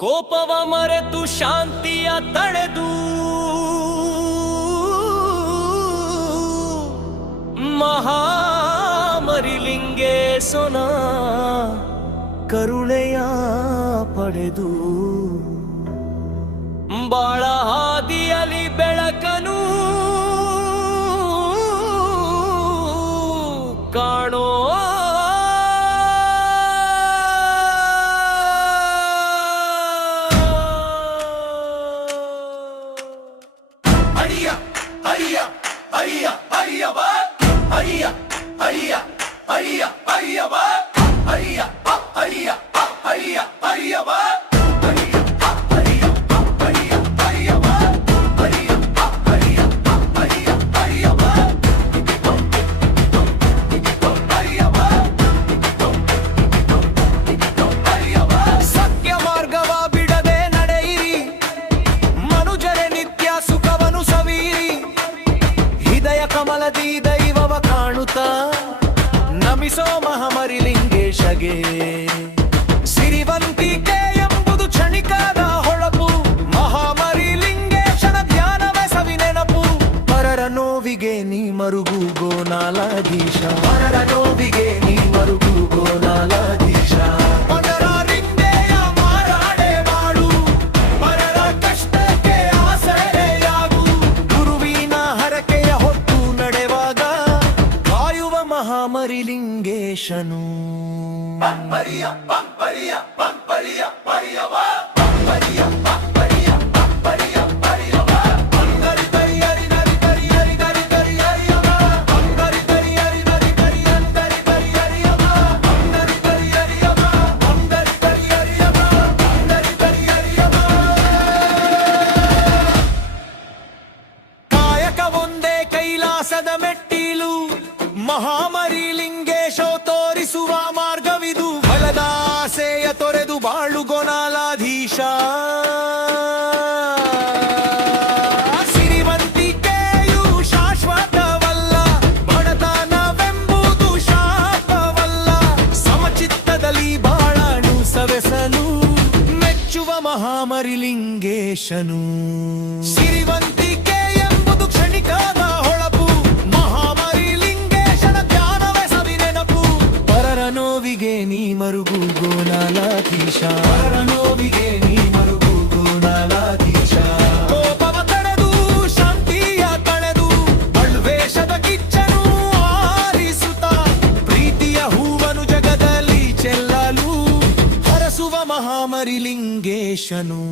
ಕೋಪವ ಮರೆತು ಶಾಂತಿಯ ತಳೆದು ಮಹಾಮರಿಲಿಂಗೇಶನ ಕರುಣೆಯ ಪಡೆದು ಬಾಳ ಹಾದಿಯಲ್ಲಿ ಬೆಳಕನು ಕಾಣೋ ಸತ್ಯ ಮಾರ್ಗವ ಬಿಡದೆ ನಡೆಯಿರಿ, ಮನುಜರೆ ನಿತ್ಯ ಸುಖವನು ಸವೀರಿ. ಹೃದಯ ಕಮಲದಿ ದೈವವ ಕಾಣುತ್ತಾ ನಮಿಸೋ ಮಹಾಮರಿಲಿಂಗೇಶಗೆ. ಸಿರಿವಂತಿಕೆ ಎಂಬುದು ಕ್ಷಣಿಕದ ಹೊಳಪು, ಮಹಾಮರಿಲಿಂಗೇಶನ ಧ್ಯಾನವೇ ಸವಿನೆನಪು. ಪರರ ನೋವಿಗೆ ನೀ ಮರುಗು ಗೋನಾಲಾಧೀಶ, ಪರರ ನೋವಿಗೆ ನೀ ಮರುಗು ಗೋನಾಲಾಧೀಶ. ಪರರ ರಿಂಗೆಯ ಮಾರಾಡೆ ಮಾಡು, ಪರರ ಕಷ್ಟಕ್ಕೆ ಆಸರೆಯಾಗು. ಗುರುವಿನ ಹರಕೆಯ ಹೊತ್ತು ನಡೆವಾಗ ಕಾಯುವ ಮಹಾಮರಿಲಿಂಗೇಶನು. ಪಂಪರಿಯ ಪಂಪರಿಯ ಪಂಪರಿಯ ಪರಿಯವ, ಪಂಪರಿಯ ಪಂಪರಿಯ ಪಂಪರಿಯ ಪರಿಯವ. ಅಂಗರಿ ತರಿಯರಿ ನರಿ ತರಿಯರಿ ಗರಿ ತರಿಯರಿಯವ, ಅಂಗರಿ ತರಿಯರಿ ನರಿ ತರಿ ಅಂಗರಿ ತರಿಯರಿಯವ, ಅಂಗರಿ ತರಿಯರಿಯವ, ಅಂಗರಿ ತರಿಯರಿಯವ, ಅಂಗರಿ ತರಿಯರಿಯವ. ಕಾಯಕ ಒಂದೇ ಕೈಲಾಸದ ಮೆಟ್ಟಿಲು, ಮಹಾಮರಿಲಿಂಗೇಶ ತೋರಿಸುವ ಮಾರ್ಗವಿದು. ಫಲದ ಆಸೆಯ ತೊರೆದು ಬಾಳು ಗೋನಾಲಾಧೀಶ. ಸಿರಿವಂತಿಕೆಯು ಶಾಶ್ವತವಲ್ಲ, ಬಡತನವೆಂಬುದು ಶಾಪವಲ್ಲ. ಸಮಚಿತ್ತದಲ್ಲಿ ಬಾಳನು ಸವೆಸಲು ಮೆಚ್ಚುವ ಮಹಾಮರಿಲಿಂಗೇಶನು. ಸಿರಿವಂತಿಕೆ ಎಂಬುದು ಕ್ಷಣಿಕದ ಹೊಳಪು, ಮಹಾಮರಿಲಿಂಗೇಶನ ಧ್ಯಾನವೇ ಸವಿನೆನಪು. ಪರರ ನೋವಿಗೆ ನೀ ಮರುಗು ಗೋನಾಲಾಧೀಶ, ಪರರ ನೋವಿಗೆ ನೀ ಮರುಗು ಗೋನಾಲಾಧೀಶ. ಕೋಪವ ತಡೆದು ಶಾಂತಿಯ ತಳೆದು ಅಳ್ವೇಷದ ಕಿಚ್ಚನು ಆರಿಸುತ್ತ, ಪ್ರೀತಿಯ ಹೂವನು ಜಗದಲ್ಲಿ ಚೆಲ್ಲಲು ಹರಸುವ ಮಹಾಮರಿಲಿಂಗೇಶನು.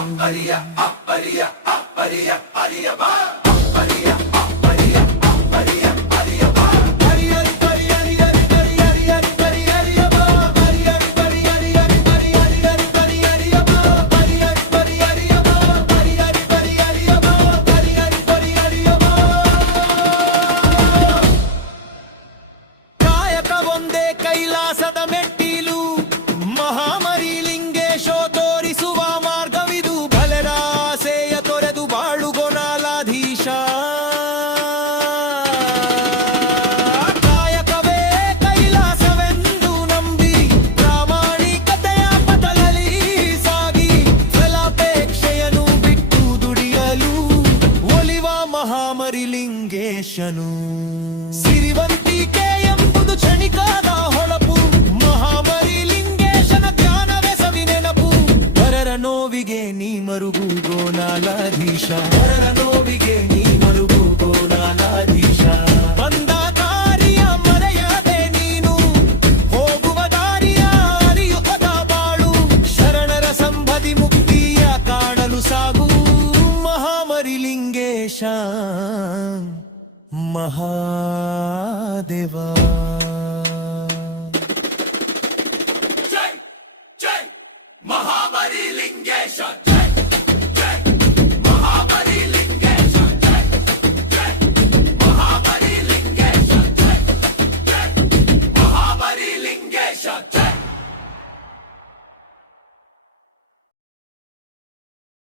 ಅಪ್ಪರಿಯ ಅಪ್ಪರಿಯ ಅಪ್ಪರಿಯ ಅರಿಯವ, ಅಪ್ಪರಿಯ ಅಪ್ಪರಿಯ ಅಪ್ಪರಿಯ ಅರಿಯವ. ಹರಿಯರಿ ಪರಿಯರಿ ಹರಿ ಹರಿಯರಿ ಹರಿ ಪರಿಯರಿಯವ, ಹರಿಯರಿ ಪರಿಯರಿ ಹರಿ ಪರಿಯರಿ ಹರಿ ಪರಿಯರಿಯವ, ಹರಿಯರಿ ಪರಿಯರಿಯವ, ಹರಿಯರಿ ಪರಿಯರಿಯವ, ಹರಿಯರಿ ಪರಿಯರಿಯವ. ಕಾಯಕ ಒಂದೇ ಕೈಲಾಸದ ಮೆಟ್ಟಿಲು, ಮಹಾಮರಿಲಿಂಗೇಶ ತೋರಿಸುವ ಮಾರ್ಗವಿದು. ಬಲರ ಆಸೆಯ ತೊರೆದು ಬಾಳು ಗೋನಾಲಾಧೀಶ. ಕಾಯಕವೇ ಕೈಲಾಸವೆಂದು ನಂಬಿ ಪ್ರಾಮಾಣಿಕತೆಯ ಪಥದಲ್ಲಿ ಸಾಗಿ, ಫಲಾಪೇಕ್ಷೆಯನ್ನು ಬಿಟ್ಟು ದುಡಿಯಲು ಒಲಿವ ಮಹಾಮರಿಲಿಂಗೇಶನು. ಸಿರಿವಂತಿಕೆ ಎಂಬುದು ಕ್ಷಣಿಕದ ಹೊಳಪು, ಮಹಾಮರಿಲಿಂಗೇಶನ ಧ್ಯಾನವೇ ಸವಿನೆನಪು. ಪರರ ನೋವಿಗೆ ನೀ ಮರುಗು ಗೋನಾಲಾಧೀಶ, ಪರರ ನೋವಿಗೆ ನೀ ಮರುಗು ಗೋನಾಲಾಧೀಶ. ಬಂದ ದಾರಿಯ ಮರೆಯದೆ ನೀನು ಹೋಗುವ ದಾರಿಯ ಅರಿಯುತ್ತ ಬಾಳು. ಶರಣರ ಸಂಬದಿ ಮುಕ್ತಿಯ ಕಾಣಲು ಸಾಗು ಮಹಾಮರಿಲಿಂಗೇಶ ಮಹಾದೇವ.